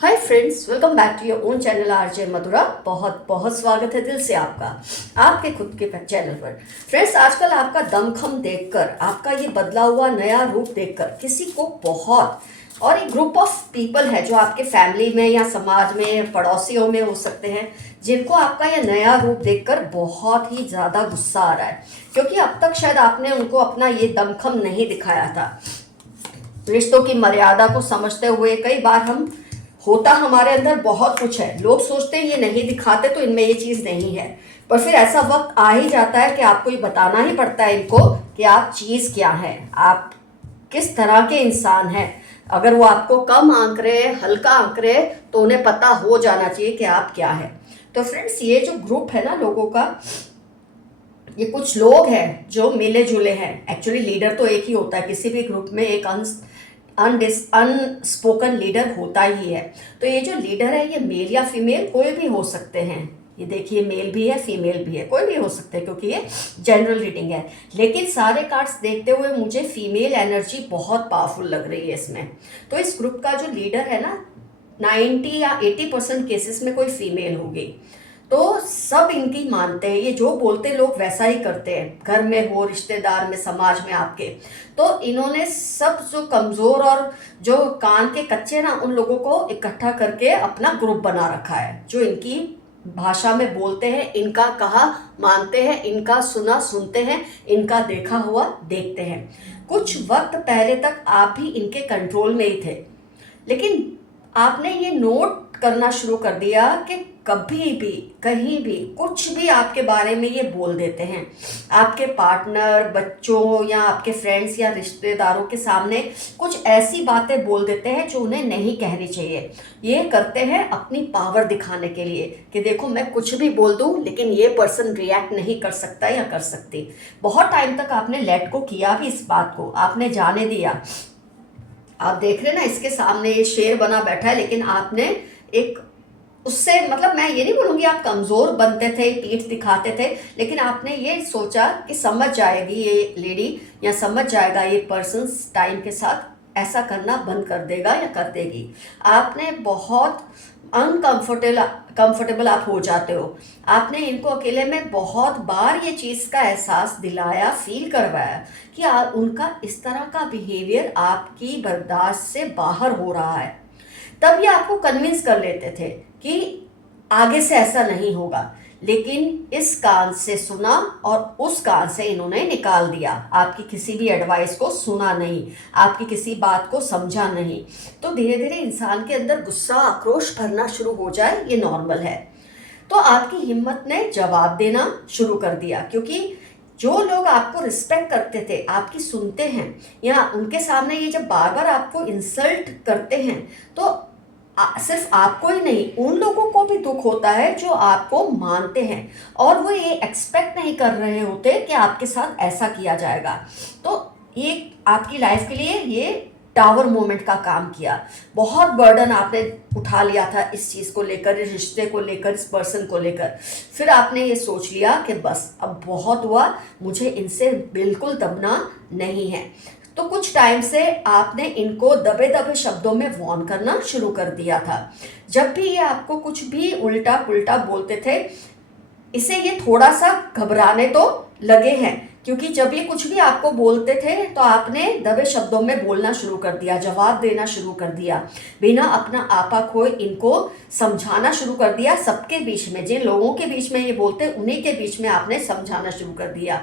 Hi friends, welcome back to your own channel RJ Madhura. बहुत बहुत स्वागत है दिल से आपका आपके खुद के चैनल पर। फ्रेंड्स, आजकल आपका दमखम देखकर, आपका ये बदला हुआ नया रूप देखकर किसी को बहुत, और एक ग्रुप ऑफ पीपल है जो आपके फैमिली में या समाज में पड़ोसियों में हो सकते हैं, जिनको आपका ये नया रूप देखकर बहुत ही ज़्यादा गुस्सा आ रहा है, क्योंकि अब तक शायद आपने उनको अपना ये दमखम नहीं दिखाया था। रिश्तों की मर्यादा को समझते हुए कई बार हम, होता हमारे अंदर बहुत कुछ है, लोग सोचते हैं ये नहीं दिखाते तो इनमें ये चीज़ नहीं है, पर फिर ऐसा वक्त आ ही जाता है कि आपको ये बताना ही पड़ता है इनको कि आप चीज़ क्या है, आप किस तरह के इंसान हैं। अगर वो आपको कम आंक रहे, हल्का आंक रहे, तो उन्हें पता हो जाना चाहिए कि आप क्या है। तो फ्रेंड्स, ये जो ग्रुप है ना लोगों का, ये कुछ लोग हैं जो मिले जुले हैं। एक्चुअली लीडर तो एक ही होता है, किसी भी ग्रुप में एक अनस्पोकन लीडर होता ही है। तो ये जो लीडर है, ये मेल या फीमेल कोई भी हो सकते हैं। ये देखिए, मेल भी है, फीमेल भी है, कोई भी हो सकते हैं, क्योंकि ये जनरल रीडिंग है। लेकिन सारे कार्ड्स देखते हुए मुझे फीमेल एनर्जी बहुत पावरफुल लग रही है इसमें। तो इस ग्रुप का जो लीडर है ना, 90 या 80% केसेस में कोई फीमेल होगी। तो सब इनकी मानते हैं, ये जो बोलते लोग वैसा ही करते हैं, घर में हो, रिश्तेदार में, समाज में आपके। तो इन्होंने सब जो कमज़ोर और जो कान के कच्चे ना, उन लोगों को इकट्ठा करके अपना ग्रुप बना रखा है, जो इनकी भाषा में बोलते हैं, इनका कहा मानते हैं, इनका सुना सुनते हैं, इनका देखा हुआ देखते हैं। कुछ वक्त पहले तक आप भी इनके कंट्रोल में ही थे, लेकिन आपने ये नोट करना शुरू कर दिया कि कभी भी कहीं भी कुछ भी आपके बारे में ये बोल देते हैं। आपके पार्टनर, बच्चों या आपके फ्रेंड्स या रिश्तेदारों के सामने कुछ ऐसी बातें बोल देते हैं जो उन्हें नहीं कहनी चाहिए। ये करते हैं अपनी पावर दिखाने के लिए कि देखो, मैं कुछ भी बोल दूं लेकिन ये पर्सन रिएक्ट नहीं कर सकता या कर सकती। बहुत टाइम तक आपने लेट को किया भी, इस बात को आपने जाने दिया। आप देख रहे हैं ना, इसके सामने ये शेर बना बैठा है, लेकिन आपने एक उससे, मतलब मैं ये नहीं बोलूँगी आप कमज़ोर बनते थे, पीठ दिखाते थे, लेकिन आपने ये सोचा कि समझ जाएगी ये लेडी या समझ जाएगा ये पर्सन टाइम के साथ ऐसा करना बंद कर देगा या कर देगी। आपने बहुत कंफर्टेबल आप हो जाते हो। आपने इनको अकेले में बहुत बार ये चीज़ का एहसास दिलाया, फील करवाया कि उनका इस तरह का बिहेवियर आपकी बर्दाश्त से बाहर हो रहा है। तब ये आपको कन्विंस कर लेते थे कि आगे से ऐसा नहीं होगा, लेकिन इस कान से सुना और उस कान से इन्होंने निकाल दिया। आपकी किसी भी एडवाइस को सुना नहीं, आपकी किसी बात को समझा नहीं। तो धीरे धीरे इंसान के अंदर गुस्सा, आक्रोश भरना शुरू हो जाए, ये नॉर्मल है। तो आपकी हिम्मत ने जवाब देना शुरू कर दिया, क्योंकि जो लोग आपको रिस्पेक्ट करते थे, आपकी सुनते हैं, या उनके सामने ये जब बार बार आपको इंसल्ट करते हैं, तो सिर्फ आपको ही नहीं, उन लोगों को भी दुख होता है जो आपको मानते हैं, और वो ये एक्सपेक्ट नहीं कर रहे होते कि आपके साथ ऐसा किया जाएगा। तो ये आपकी लाइफ के लिए ये टावर मोमेंट का काम किया। बहुत बर्डन आपने उठा लिया था इस चीज़ को लेकर, इस रिश्ते को लेकर, इस पर्सन को लेकर। फिर आपने ये सोच लिया कि बस अब बहुत हुआ, मुझे इनसे बिल्कुल दबना नहीं है। तो कुछ टाइम से आपने इनको दबे दबे शब्दों में वॉर्न करना शुरू कर दिया था। जब भी ये आपको कुछ भी उल्टा पुल्टा बोलते थे, इसे ये थोड़ा सा घबराने तो लगे हैं, क्योंकि जब ये कुछ भी आपको बोलते थे तो आपने दबे शब्दों में बोलना शुरू कर दिया, जवाब देना शुरू कर दिया, बिना अपना आपा खोए इनको समझाना शुरू कर दिया। सबके बीच में, जिन लोगों के बीच में ये बोलते, उन्हीं के बीच में आपने समझाना शुरू कर दिया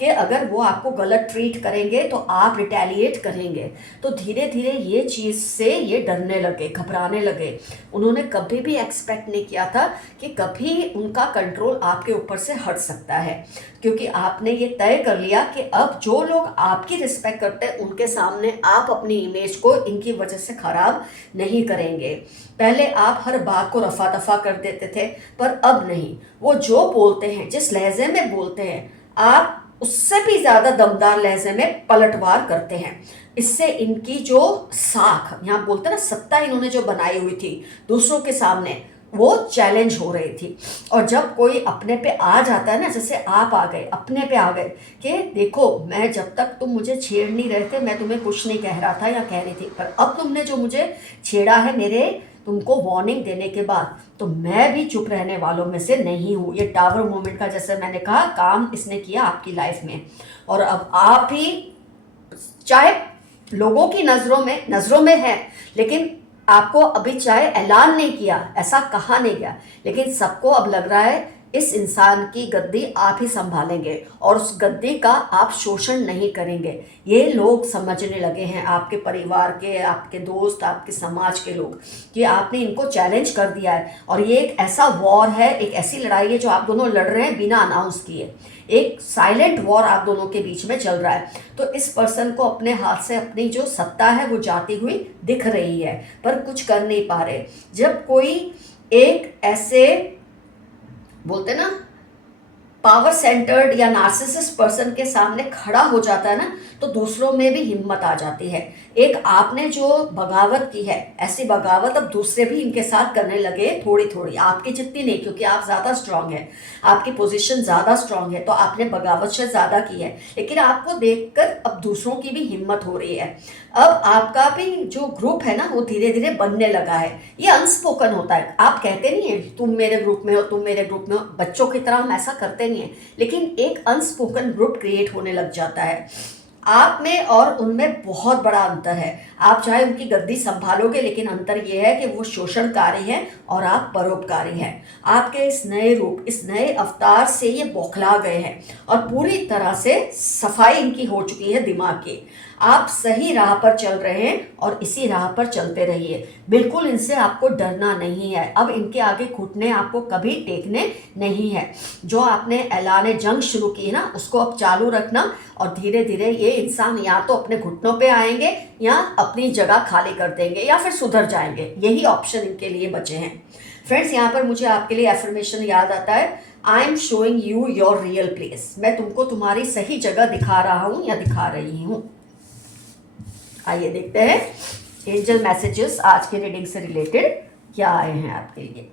कि अगर वो आपको गलत ट्रीट करेंगे तो आप रिटेलिएट करेंगे। तो धीरे धीरे ये चीज़ से ये डरने लगे, घबराने लगे। उन्होंने कभी भी एक्सपेक्ट नहीं किया था कि कभी उनका कंट्रोल आपके ऊपर से हट सकता है, क्योंकि आपने ये तय कर लिया कि अब जो लोग आपकी रिस्पेक्ट करते हैं, उनके सामने आप अपनी इमेज को इनकी वजह से खराब नहीं करेंगे। पहले आप हर बात को रफा दफा कर देते थे, पर अब नहीं। वो जो बोलते हैं, जिस लहजे में बोलते हैं, आप उससे भी ज़्यादा दमदार लहजे में पलटवार करते हैं। इससे इनकी जो साख, यहाँ बोलते ना, सत्ता इन्होंने जो बनाई हुई थी दूसरों के सामने, वो चैलेंज हो रही थी। और जब कोई अपने पे आ जाता है ना, जैसे आप आ गए, अपने पे आ गए कि देखो, मैं जब तक तुम मुझे छेड़ नहीं रहे थे, मैं तुम्हें कुछ नहीं कह रहा था या कह रही थी, पर अब तुमने जो मुझे छेड़ा है, मेरे तुमको वार्निंग देने के बाद, तो मैं भी चुप रहने वालों में से नहीं हूँ। ये टावर मोमेंट का जैसे मैंने कहा काम इसने किया आपकी लाइफ में, और अब आप ही चाहे लोगों की नज़रों में है, लेकिन आपको अभी चाहे ऐलान नहीं किया, ऐसा कहा नहीं गया, लेकिन सबको अब लग रहा है इस इंसान की गद्दी आप ही संभालेंगे और उस गद्दी का आप शोषण नहीं करेंगे। ये लोग समझने लगे हैं, आपके परिवार के, आपके दोस्त, आपके समाज के लोग, कि आपने इनको चैलेंज कर दिया है। और ये एक ऐसा वॉर है, एक ऐसी लड़ाई है जो आप दोनों लड़ रहे हैं बिना अनाउंस किए। एक साइलेंट वॉर आप दोनों के बीच में चल रहा है। तो इस पर्सन को अपने हाथ से अपनी जो सत्ता है वो जाती हुई दिख रही है, पर कुछ कर नहीं पा रहे। जब कोई एक ऐसे बोलते ना पावर सेंटर्ड या नार्सिसिस्ट पर्सन के सामने खड़ा हो जाता है ना, तो दूसरों में भी हिम्मत आ जाती है। एक आपने जो बगावत की है, ऐसी बगावत अब दूसरे भी इनके साथ करने लगे, थोड़ी थोड़ी, आपकी जितनी नहीं, क्योंकि आप ज़्यादा स्ट्रांग है, आपकी पोजीशन ज़्यादा स्ट्रांग है, तो आपने बगावत से ज़्यादा की है। लेकिन आपको देखकर अब दूसरों की भी हिम्मत हो रही है। अब आपका भी जो ग्रुप है ना वो धीरे धीरे बनने लगा है। ये अनस्पोकन होता है, आप कहते नहीं है तुम मेरे ग्रुप में हो, तुम मेरे ग्रुप में हो, बच्चों की तरह हम ऐसा करते नहीं है, लेकिन एक अनस्पोकन ग्रुप क्रिएट होने लग जाता है। आप में और उनमें बहुत बड़ा अंतर है। आप चाहे उनकी गद्दी संभालोगे, लेकिन अंतर यह है कि वो शोषणकारी है और आप परोपकारी हैं। आपके इस नए रूप, इस नए अवतार से ये बौखला गए हैं और पूरी तरह से सफाई इनकी हो चुकी है दिमाग की। आप सही राह पर चल रहे हैं और इसी राह पर चलते रहिए। बिल्कुल इनसे आपको डरना नहीं है। अब इनके आगे घुटने आपको कभी टेकने नहीं है। जो आपने ऐलान जंग शुरू की है ना, उसको अब चालू रखना, और धीरे धीरे ये इंसान या तो अपने घुटनों पे आएंगे या अपनी जगह खाली कर देंगे या फिर सुधर जाएंगे। यही ऑप्शन इनके लिए बचे हैं। फ्रेंड्स, यहाँ पर मुझे आपके लिए एफर्मेशन याद आता है, I am showing you your real place. मैं तुमको तुम्हारी सही जगह दिखा रहा हूँ या दिखा रही हूँ। आइए देखते हैं एंजल मैसेजेस आज के रीडिंग से रिलेटेड क्या आए हैं आपके लिए।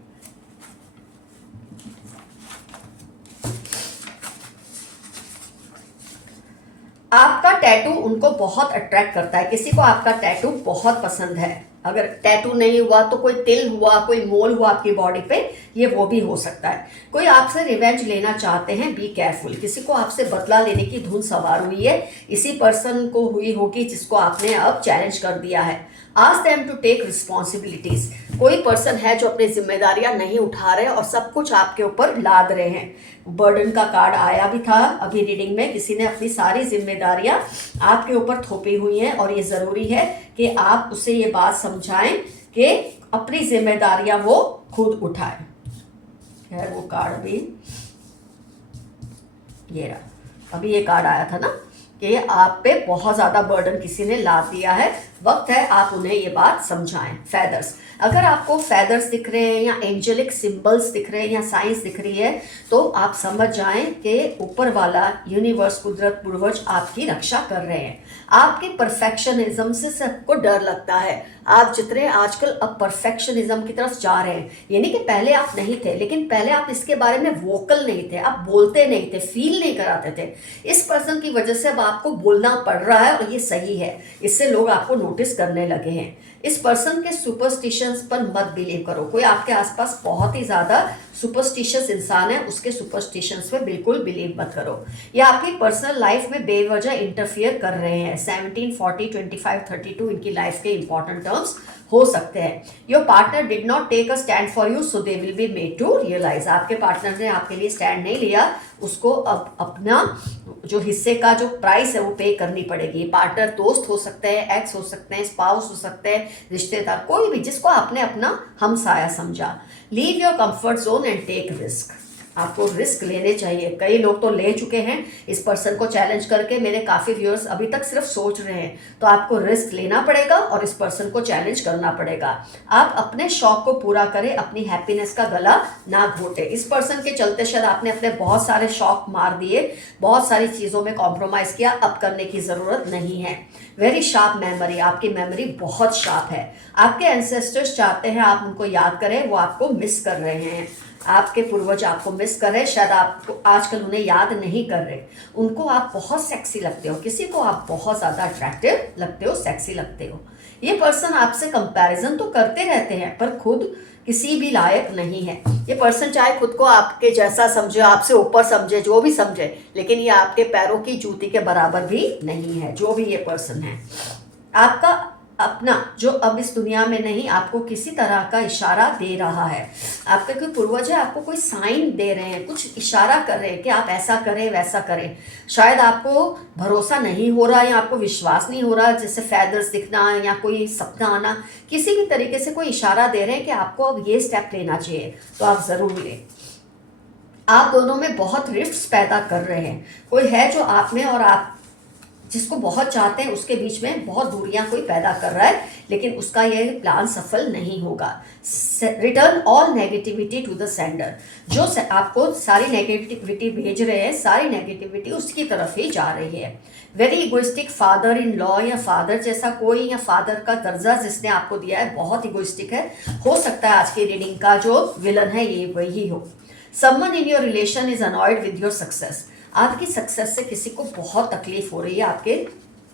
आपका टैटू उनको बहुत अट्रैक्ट करता है। किसी को आपका टैटू बहुत पसंद है। अगर टैटू नहीं हुआ तो कोई तिल हुआ, कोई मोल हुआ आपकी बॉडी पे, ये वो भी हो सकता है। कोई आपसे रिवेंज लेना चाहते हैं, बी केयरफुल। किसी को आपसे बदला लेने की धुन सवार हुई है, इसी पर्सन को हुई होगी जिसको आपने अब चैलेंज कर दिया है। Ask them to take responsibilities. कोई पर्सन है जो अपनी जिम्मेदारियां नहीं उठा रहे और सब कुछ आपके ऊपर लाद रहे हैं। बर्डन का कार्ड आया भी था अभी रीडिंग में। किसी ने अपनी सारी जिम्मेदारियां आपके ऊपर थोपी हुई हैं और ये ज़रूरी है कि आप उसे ये बात समझाएं कि अपनी जिम्मेदारियां वो खुद उठाए। खैर वो कार्ड भी ये रहा, अभी ये कार्ड आया था ना कि आप पे बहुत ज़्यादा बर्डन किसी ने लाद दिया है। वक्त है आप उन्हें ये बात समझाएं। फेदर्स, अगर आपको फेदर्स दिख रहे हैं या एंजेलिक सिंबल्स दिख रहे हैं या साइंस दिख रही है, तो आप समझ जाएं कि ऊपर वाला यूनिवर्स, कुदरत, पूर्वज आपकी रक्षा कर रहे हैं। आपके परफेक्शनिज्म से सबको डर लगता है। आप जितने आजकल अब परफेक्शनिज्म की तरफ जा रहे हैं, यानी कि पहले आप नहीं थे, लेकिन पहले आप इसके बारे में वोकल नहीं थे, आप बोलते नहीं थे, फील नहीं कराते थे। इस पर्सन की वजह से अब आपको बोलना पड़ रहा है और ये सही है। इससे लोग आपको नोटिस करने लगे हैं। इस पर्सन के सुपरस्टिशंस पर मत बिलीव करो। कोई आपके आसपास बहुत ही ज़्यादा सुपरस्टिशियस इंसान है, उसके सुपरस्टिशंस पे बिल्कुल बिलीव मत करो। ये आपकी पर्सनल लाइफ में बेवजह इंटरफियर कर रहे हैं। 17, 40, 25, 32 इनकी लाइफ के इंपॉर्टेंट टर्म्स हो सकते हैं। Your partner did not take a stand for you, so they will be made to realise. आपके पार्टनर ने आपके लिए स्टैंड नहीं लिया, उसको अब अपना जो हिस्से का जो प्राइस है वो पे करनी पड़ेगी। पार्टनर दोस्त हो सकते हैं, एक्स हो सकते हैं, स्पाउस हो सकते हैं, रिश्तेदार, कोई भी जिसको आपने अपना हमसाया समझा। Leave your comfort zone and take risk. आपको रिस्क लेने चाहिए। कई लोग तो ले चुके हैं इस पर्सन को चैलेंज करके। मेरे काफ़ी व्यूअर्स अभी तक सिर्फ सोच रहे हैं। तो आपको रिस्क लेना पड़ेगा और इस पर्सन को चैलेंज करना पड़ेगा। आप अपने शौक को पूरा करें, अपनी हैप्पीनेस का गला ना घोटे। इस पर्सन के चलते शायद आपने अपने बहुत सारे शौक मार दिए, बहुत सारी चीज़ों में कॉम्प्रोमाइज़ किया, अब करने की ज़रूरत नहीं है। वेरी शार्प मेमोरी, आपकी मेमोरी बहुत शार्प है। आपके एंसेस्टर्स चाहते हैं आप उनको याद करें, वो आपको मिस कर रहे हैं। आपके पूर्वज आपको मिस कर रहे, शायद आपको आजकल उन्हें याद नहीं कर रहे। उनको आप बहुत सेक्सी लगते हो, किसी को आप बहुत ज़्यादा अट्रैक्टिव लगते हो, सेक्सी लगते हो। ये पर्सन आपसे कंपैरिजन तो करते रहते हैं पर खुद किसी भी लायक नहीं है। ये पर्सन चाहे खुद को आपके जैसा समझे, आपसे ऊपर समझे, जो भी समझे, लेकिन ये आपके पैरों की जूती के बराबर भी नहीं है। जो भी ये पर्सन है, आपका अपना जो अब इस दुनिया में नहीं, आपको किसी तरह का इशारा दे रहा है। आपके कोई पूर्वज है, आपको कोई साइन दे रहे हैं, कुछ इशारा कर रहे हैं कि आप ऐसा करें वैसा करें। शायद आपको भरोसा नहीं हो रहा या आपको विश्वास नहीं हो रहा, जैसे फैदर्स दिखना या कोई सपना आना, किसी भी तरीके से कोई इशारा दे रहे हैं कि आपको अब ये स्टेप लेना चाहिए, तो आप ज़रूर लें। आप दोनों में बहुत रिफ्ट्स पैदा कर रहे हैं। कोई है जो आप में और आप जिसको बहुत चाहते हैं उसके बीच में बहुत दूरियां कोई पैदा कर रहा है, लेकिन उसका ये प्लान सफल नहीं होगा। Return all negativity to the sender. जो आपको सारी नेगेटिविटी भेज रहे हैं, सारी नेगेटिविटी उसकी तरफ ही जा रही है। Very egoistic father in law, या फादर जैसा कोई, या फादर का दर्जा जिसने आपको दिया है, बहुत इगोइस्टिक है। हो सकता है आज की रीडिंग का जो विलन है ये वही हो। Someone in your relation is annoyed with your success. आपकी सक्सेस से किसी को बहुत तकलीफ हो रही है आपके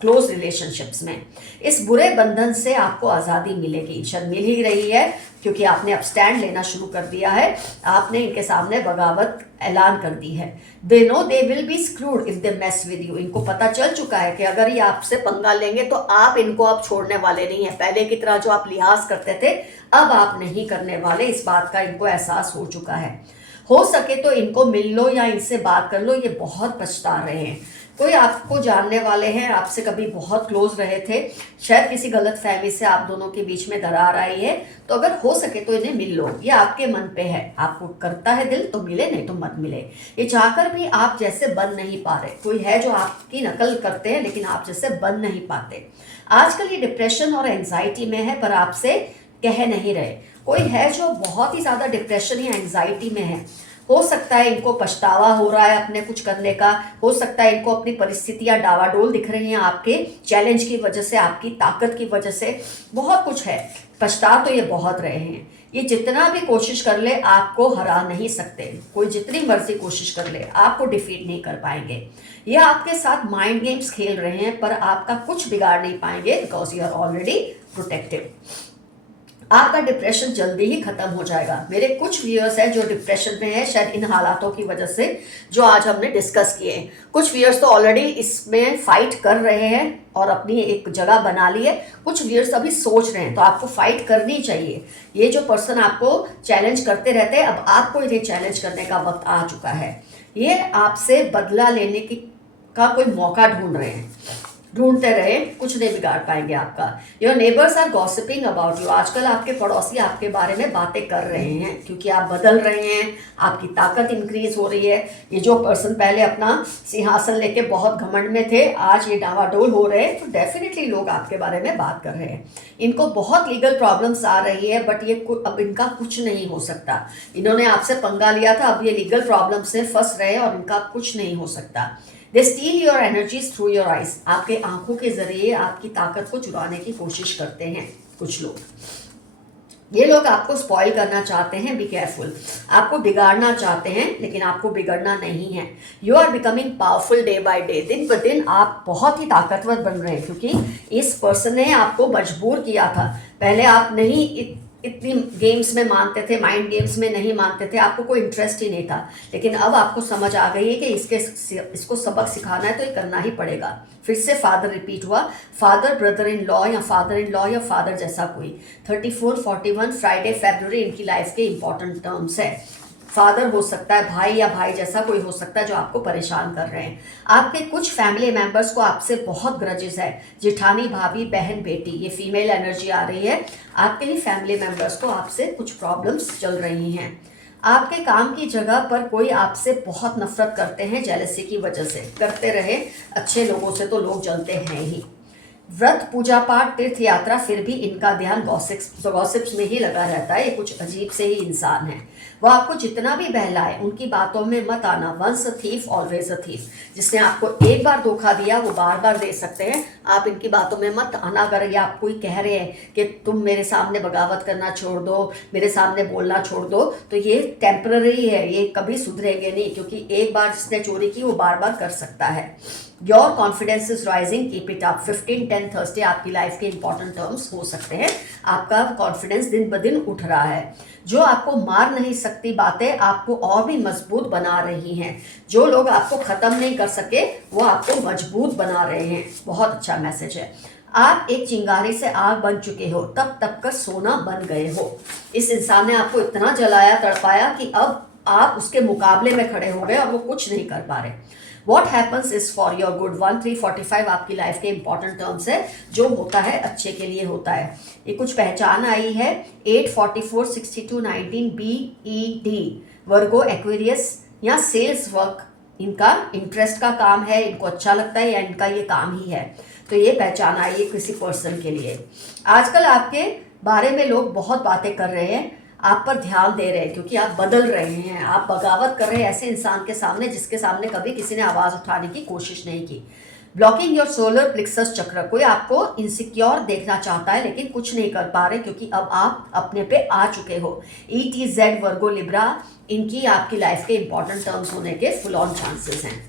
क्लोज रिलेशनशिप्स में। इस बुरे बंधन से आपको आज़ादी मिलेगी, शायद मिल ही रही है, क्योंकि आपने अब स्टैंड लेना शुरू कर दिया है। आपने इनके सामने बगावत ऐलान कर दी है। They know they will B screwed if they mess with you. इनको पता चल चुका है कि अगर ये आपसे पंगा लेंगे तो आप इनको अब छोड़ने वाले नहीं हैं। पहले की तरह जो आप लिहाज करते थे, अब आप नहीं करने वाले। इस बात का इनको एहसास हो चुका है। हो सके तो इनको मिल लो या इनसे बात कर लो, ये बहुत पछता रहे हैं। कोई आपको जानने वाले हैं, आपसे कभी बहुत क्लोज रहे थे, शायद किसी गलत फहमी से आप दोनों के बीच में दरार आई है, तो अगर हो सके तो इन्हें मिल लो। ये आपके मन पे है, आपको करता है दिल तो मिले, नहीं तो मत मिले। ये चाहकर भी आप जैसे बन नहीं पा रहे। कोई है जो आपकी नकल करते हैं लेकिन आप जैसे बन नहीं पाते। आजकल ये डिप्रेशन और एंजाइटी में है पर आपसे कह नहीं रहे। कोई है जो बहुत ही ज़्यादा डिप्रेशन या एंजाइटी में है। हो सकता है इनको पछतावा हो रहा है अपने कुछ करने का। हो सकता है इनको अपनी परिस्थितियां डावाडोल दिख रही हैं आपके चैलेंज की वजह से, आपकी ताकत की वजह से। बहुत कुछ है, पछता तो ये बहुत रहे हैं। ये जितना भी कोशिश कर ले आपको हरा नहीं सकते। कोई जितनी मर्जी कोशिश कर ले आपको डिफीट नहीं कर पाएंगे। ये आपके साथ माइंड गेम्स खेल रहे हैं पर आपका कुछ बिगाड़ नहीं पाएंगे, because you are already protective. आपका डिप्रेशन जल्दी ही खत्म हो जाएगा। मेरे कुछ व्यूअर्स हैं जो डिप्रेशन में है, शायद इन हालातों की वजह से जो आज हमने डिस्कस किए हैं। कुछ व्यूअर्स तो ऑलरेडी इसमें फाइट कर रहे हैं और अपनी एक जगह बना ली है। कुछ व्यूअर्स अभी सोच रहे हैं, तो आपको फाइट करनी चाहिए। ये जो पर्सन आपको चैलेंज करते रहते हैं, अब आपको इन्हें चैलेंज करने का वक्त आ चुका है। ये आपसे बदला लेने का कोई मौका ढूंढ रहे हैं। ढूंढते रहे, कुछ नहीं बिगाड़ पाएंगे आपका। Your neighbours are gossiping about you. आजकल आपके पड़ोसी आपके बारे में बातें कर रहे हैं क्योंकि आप बदल रहे हैं, आपकी ताकत इंक्रीज हो रही है। ये जो पर्सन पहले अपना सिंहासन लेके बहुत घमंड में थे, आज ये डावाडोल हो रहे हैं, तो डेफिनेटली लोग आपके बारे में बात कर रहे हैं। इनको बहुत लीगल प्रॉब्लम्स आ रही है, बट ये अब इनका कुछ नहीं हो सकता। इन्होंने आपसे पंगा लिया था, अब ये लीगल प्रॉब्लम से फंस रहे हैं और इनका कुछ नहीं हो सकता। They steal your energies through your eyes. आपके आंखों के जरिए आपकी ताकत को चुराने की कोशिश करते हैं कुछ लोग। ये लोग आपको स्पॉइल करना चाहते हैं, बी केयरफुल। आपको बिगाड़ना चाहते हैं लेकिन आपको बिगड़ना नहीं है। You are becoming powerful day by day. दिन ब दिन आप बहुत ही ताकतवर बन रहे हैं, क्योंकि इस पर्सन ने आपको मजबूर किया था। पहले आप नहीं इतनी गेम्स में मानते थे, माइंड गेम्स में नहीं मानते थे, आपको कोई इंटरेस्ट ही नहीं था। लेकिन अब आपको समझ आ गई है कि इसको सबक सिखाना है तो ये करना ही पड़ेगा। फिर से फादर रिपीट हुआ। फादर, ब्रदर इन लॉ या फादर इन लॉ या फादर जैसा कोई। 34, 41 फ्राइडे, फरवरी इनकी लाइफ के इंपॉर्टेंट टर्म्स है। फादर हो सकता है, भाई या भाई जैसा कोई हो सकता है जो आपको परेशान कर रहे हैं। आपके कुछ फैमिली मेंबर्स को आपसे बहुत ग्रजेस है। जिठानी, भाभी, बहन, बेटी, ये फीमेल एनर्जी आ रही है। आपके ही फैमिली मेंबर्स को आपसे कुछ प्रॉब्लम्स चल रही हैं। आपके काम की जगह पर कोई आपसे बहुत नफरत करते हैं, जेलसी की वजह से। करते रहे, अच्छे लोगों से तो लोग जलते हैं ही। व्रत, पूजा पाठ, तीर्थ यात्रा, फिर भी इनका ध्यान गॉसिप्स में ही लगा रहता है। ये कुछ अजीब से ही इंसान है। वो आपको जितना भी बहलाए उनकी बातों में मत आना। Once a thief always a thief. जिसने आपको एक बार धोखा दिया वो बार बार दे सकते हैं। आप इनकी बातों में मत आना। अगर ये आप कोई कह रहे हैं कि तुम मेरे सामने बगावत करना छोड़ दो, मेरे सामने बोलना छोड़ दो, तो ये टेम्पररी है, ये कभी सुधरेंगे नहीं, क्योंकि एक बार जिसने चोरी की वो बार बार कर सकता है। Your confidence is rising, keep it up. 15-10 Thursday आपकी लाइफ के इंपॉर्टेंट टर्म्स हो सकते हैं। आपका कॉन्फिडेंस दिन ब दिन उठ रहा है। जो आपको मार नहीं सकती बातें आपको और भी मजबूत बना रही हैं। जो लोग आपको ख़त्म नहीं कर सके वो आपको मजबूत बना रहे हैं। बहुत अच्छा मैसेज है। आप एक चिंगारी से आग बन चुके हो, तब तक कर सोना बन गए हो। इस इंसान ने आपको इतना जलाया तड़पाया कि अब आप उसके मुकाबले में खड़े हो गए और वो कुछ नहीं कर पा रहे। What happens is for your good. 1345 आपकी लाइफ के इंपॉर्टेंट टर्म्स है। जो होता है अच्छे के लिए होता है। ये कुछ पहचान आई है। 8446219 BED वर्गो एक्वेरियस या सेल्स वर्क, इनका इंटरेस्ट का काम है, इनको अच्छा लगता है या इनका ये काम ही है। तो ये पहचान आई है किसी पर्सन के लिए। आजकल आपके बारे में लोग बहुत बातें कर रहे हैं, आप पर ध्यान दे रहे हैं, क्योंकि आप बदल रहे हैं। आप बगावत कर रहे हैं ऐसे इंसान के सामने जिसके सामने कभी किसी ने आवाज़ उठाने की कोशिश नहीं की। ब्लॉकिंग योर सोलर प्लेक्सस चक्र। कोई आपको इनसिक्योर देखना चाहता है लेकिन कुछ नहीं कर पा रहे, क्योंकि अब आप अपने पे आ चुके हो। ETZ वर्गो लिब्रा, इनकी आपकी लाइफ के इंपॉर्टेंट टर्म्स होने के फुल ऑन चांसेस हैं।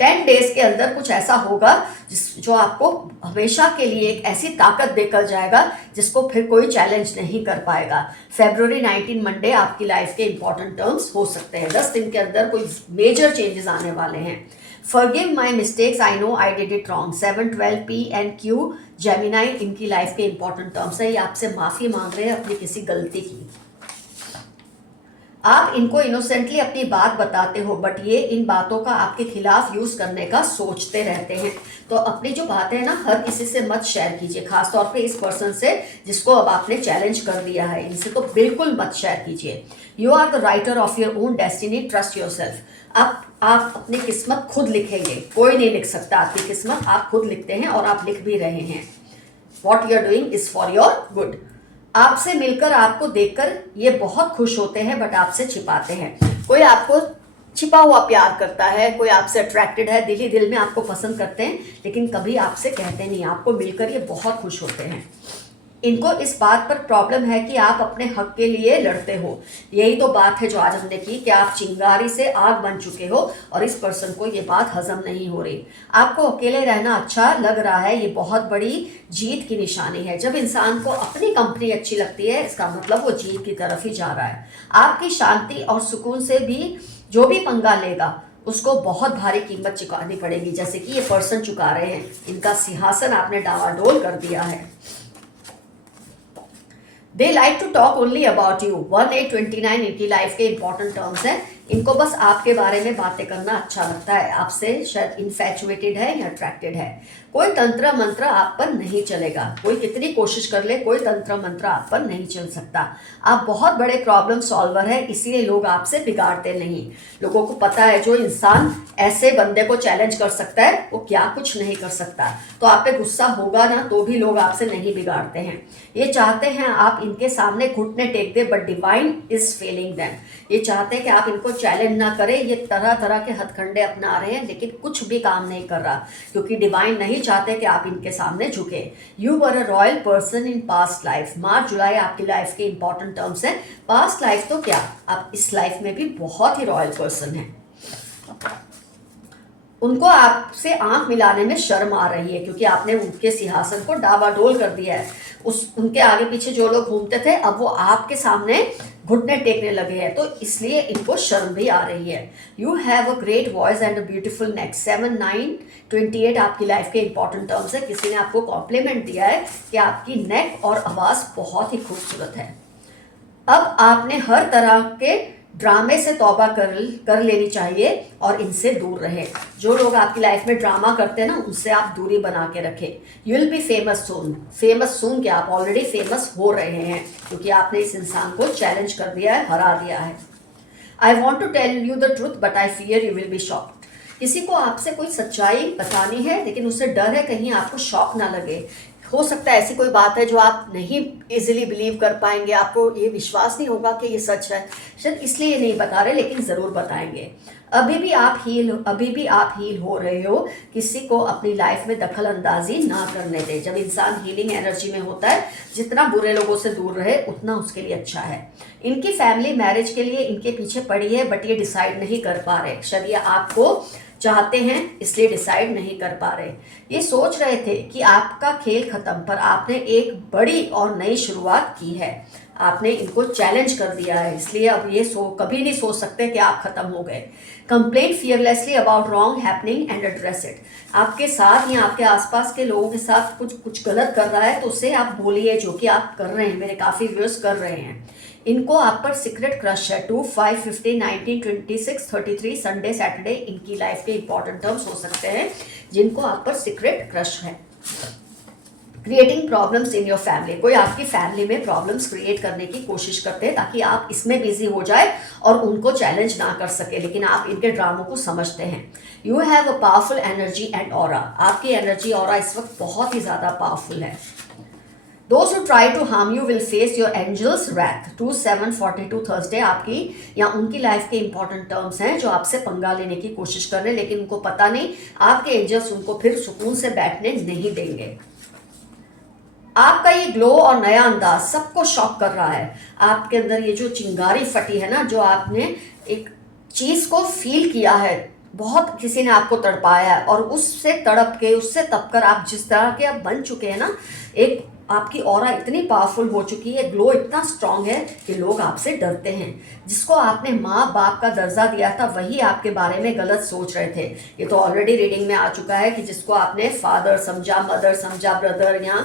10 डेज के अंदर कुछ ऐसा होगा जो आपको हमेशा के लिए एक ऐसी ताकत देकर जाएगा जिसको फिर कोई चैलेंज नहीं कर पाएगा। February 19 मंडे आपकी लाइफ के इंपॉर्टेंट टर्म्स हो सकते हैं। 10 दिन के अंदर कोई मेजर चेंजेस आने वाले हैं। Forgive my mistakes, I know I did it wrong। 7-12 P and Q Gemini, इनकी लाइफ के इंपॉर्टेंट टर्म्स है। ये आपसे माफी मांग रहे हैं अपनी किसी गलती की। आप इनको इनोसेंटली अपनी बात बताते हो, बट ये इन बातों का आपके खिलाफ यूज करने का सोचते रहते हैं। तो अपनी जो बातें हैं ना, हर किसी से मत शेयर कीजिए, खासतौर पे इस पर्सन से जिसको अब आपने चैलेंज कर दिया है, इनसे तो बिल्कुल मत शेयर कीजिए। You are the writer of your own destiny, trust yourself. अब आप अपनी किस्मत खुद लिखेंगे, कोई नहीं लिख सकता आपकी किस्मत, आप खुद लिखते हैं और आप लिख भी रहे हैं। What you are doing is for your good. आपसे मिलकर, आपको देखकर ये बहुत खुश होते हैं, बट आपसे छिपाते हैं। कोई आपको छिपा हुआ प्यार करता है, कोई आपसे अट्रैक्टेड है, दिल ही दिल में आपको पसंद करते हैं, लेकिन कभी आपसे कहते नहीं। आपको मिलकर ये बहुत खुश होते हैं। इनको इस बात पर प्रॉब्लम है कि आप अपने हक के लिए लड़ते हो। यही तो बात है जो आज हमने की कि आप चिंगारी से आग बन चुके हो और इस पर्सन को ये बात हजम नहीं हो रही। आपको अकेले रहना अच्छा लग रहा है, ये बहुत बड़ी जीत की निशानी है। जब इंसान को अपनी कंपनी अच्छी लगती है, इसका मतलब वो जीत की तरफ ही जा रहा है। आपकी शांति और सुकून से भी जो भी पंगा लेगा उसको बहुत भारी कीमत चुकानी पड़ेगी, जैसे कि ये पर्सन चुका रहे हैं। इनका सिंहासन आपने डावाडोल कर दिया है। They like to talk only about you. 1829 इनकी लाइफ के इंपॉर्टेंट टर्म्स हैं। इनको बस आपके बारे में बातें करना अच्छा लगता है, आपसे शायद इन्फैचुएटेड है या अट्रैक्टेड है। कोई तंत्र मंत्र आप पर नहीं चलेगा, कोई कितनी कोशिश कर ले कोई तंत्र मंत्र आप पर नहीं चल सकता। आप बहुत बड़े प्रॉब्लम सॉल्वर हैं, इसीलिए लोग आपसे बिगाड़ते नहीं। लोगों को पता है जो इंसान ऐसे बंदे को चैलेंज कर सकता है वो क्या कुछ नहीं कर सकता। तो आप पे गुस्सा होगा ना तो भी लोग आपसे नहीं बिगाड़ते हैं। ये चाहते हैं आप इनके सामने घुटने टेक दे, but divine is failing them. ये चाहते हैं कि आप इनको चैलेंज ना करें। ये तरह तरह के हथकंडे अपना रहे हैं लेकिन कुछ भी काम नहीं कर रहा, क्योंकि डिवाइन नहीं चाहते कि आप इनके सामने झुके। You were a royal person in past life. मार्च जुलाई आपकी लाइफ के इंपॉर्टेंट टर्म्स हैं। पास्ट लाइफ तो क्या, आप इस लाइफ में भी बहुत ही रॉयल पर्सन हैं। उनको आपसे आंख मिलाने में शर्म आ रही है, क्योंकि आपने उनके सिंहासन को डावाडोल कर दिया है। उनके आगे पीछे जो लोग घूमते थे अब वो आपके सामने घुटने टेकने लगे हैं, तो इसलिए इनको शर्म भी आ रही है। You have a great voice and a beautiful नेक। 7-9-28 आपकी लाइफ के इंपॉर्टेंट टर्म्स है। किसी ने आपको कॉम्प्लीमेंट दिया है कि आपकी नेक और आवाज़ बहुत ही खूबसूरत है। अब आपने हर तरह के ड्रामे से तौबा कर लेनी चाहिए और इनसे दूर रहे। जो लोग आपकी लाइफ में ड्रामा करते हैं ना, उनसे आप दूरी बना के रखें। You will be famous soon. Famous soon क्या, आप ऑलरेडी फेमस हो रहे हैं, क्योंकि आपने इस इंसान को चैलेंज कर दिया है, हरा दिया है। I want to tell you the truth but I fear you will be shocked. किसी को आपसे कोई सच्चाई बतानी है लेकिन उससे डर है कहीं आपको शॉक ना लगे। हो सकता है ऐसी कोई बात है जो आप नहीं इजीली बिलीव कर पाएंगे, आपको ये विश्वास नहीं होगा कि ये सच है, शायद इसलिए ये नहीं बता रहे, लेकिन ज़रूर बताएंगे। अभी भी आप हील हो रहे हो। किसी को अपनी लाइफ में दखल अंदाजी ना करने दें। जब इंसान हीलिंग एनर्जी में होता है, जितना बुरे लोगों से दूर रहे उतना उसके लिए अच्छा है। इनकी फैमिली मैरिज के लिए इनके पीछे पड़ी है, बट ये डिसाइड नहीं कर पा रहे। शायद ये आपको चाहते हैं इसलिए डिसाइड नहीं कर पा रहे। ये सोच रहे थे कि आपका खेल खत्म, पर आपने एक बड़ी और नई शुरुआत की है। आपने इनको चैलेंज कर दिया है, इसलिए अब ये कभी नहीं सोच सकते कि आप खत्म हो गए। Complain fearlessly about wrong happening and address it. आपके साथ या आपके आसपास के लोगों के साथ कुछ गलत कर रहा है तो उसे आप बोलिए, जो कि आप कर रहे हैं, मेरे काफ़ी व्यूअर्स कर रहे हैं। इनको आप पर सीक्रेट क्रश है। 2, 5, 15, 19, 26, 33 संडे सैटरडे इनकी लाइफ के इंपॉर्टेंट टर्म्स हो सकते हैं जिनको आप पर सीक्रेट क्रश है। Creating problems in your family. कोई आपकी फैमिली में प्रॉब्लम्स क्रिएट करने की कोशिश करते हैं ताकि आप इसमें बिजी हो जाए और उनको चैलेंज ना कर सके, लेकिन आप इनके ड्रामों को समझते हैं। You have a powerful energy and aura. आपकी एनर्जी ऑरा इस वक्त बहुत ही ज़्यादा पावरफुल है। Those who try to harm you will face your angel's wrath। 2/7/42 Thursday आपकी या उनकी लाइफ के इंपॉर्टेंट टर्म्स हैं जो आपसे पंगा लेने की कोशिश कर रहे हैं, लेकिन उनको पता नहीं आपके एंजल्स उनको फिर सुकून से बैठने नहीं देंगे। आपका ये ग्लो और नया अंदाज सबको शॉक कर रहा है। आपके अंदर ये जो चिंगारी फटी है ना, जो आपने एक चीज़ को फील किया है, बहुत किसी ने आपको तड़पाया है और उससे तड़प के, उससे तपकर आप जिस तरह के आप बन चुके हैं ना, एक आपकी ऑरा इतनी पावरफुल हो चुकी है, ग्लो इतना स्ट्रांग है कि लोग आपसे डरते हैं। जिसको आपने माँ बाप का दर्जा दिया था वही आपके बारे में गलत सोच रहे थे। ये तो ऑलरेडी रीडिंग में आ चुका है कि जिसको आपने फादर समझा, मदर समझा, ब्रदर या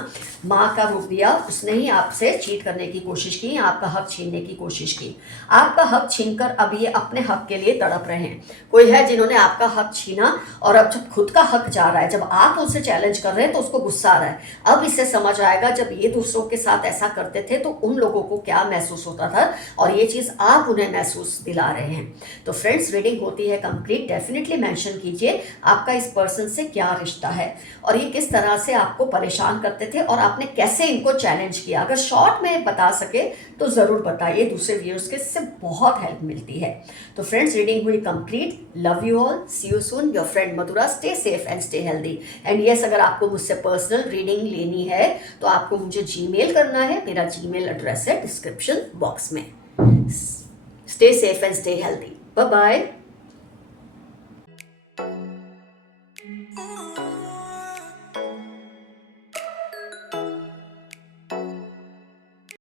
माँ का रूप दिया, उसने ही आपसे चीट करने की कोशिश की, आपका हक छीनने की कोशिश की। आपका हक छीनकर अब ये अपने हक के लिए तड़प रहे हैं। कोई है जिन्होंने आपका हक छीना और अब जब खुद का हक जा रहा है, जब आप उनसे चैलेंज कर रहे हैं तो उसको गुस्सा आ रहा है। अब इसे समझ आएगा जब ये दूसरों के साथ ऐसा करते थे तो उन लोगों को क्या महसूस होता था, और ये चीज़ आप उन्हें महसूस दिला रहे हैं। तो फ्रेंड्स, रीडिंग होती है कंप्लीट। डेफिनेटली मेंशन कीजिए आपका इस पर्सन से क्या रिश्ता है और ये किस तरह से आपको परेशान करते थे और आपने कैसे इनको चैलेंज किया। अगर शॉर्ट में बता सके तो ज़रूर बताइए, दूसरे व्यूअर्स के इससे बहुत हेल्प मिलती है। तो फ्रेंड्स, रीडिंग हुई complete. Love you all, see you soon, your friend Madhura. Stay safe and stay healthy. And yes, अगर आपको मुझसे पर्सनल रीडिंग लेनी है तो आपको मुझे जीमेल करना है। मेरा जीमेल एड्रेस है डिस्क्रिप्शन बॉक्स में। Stay safe and stay healthy. Bye bye.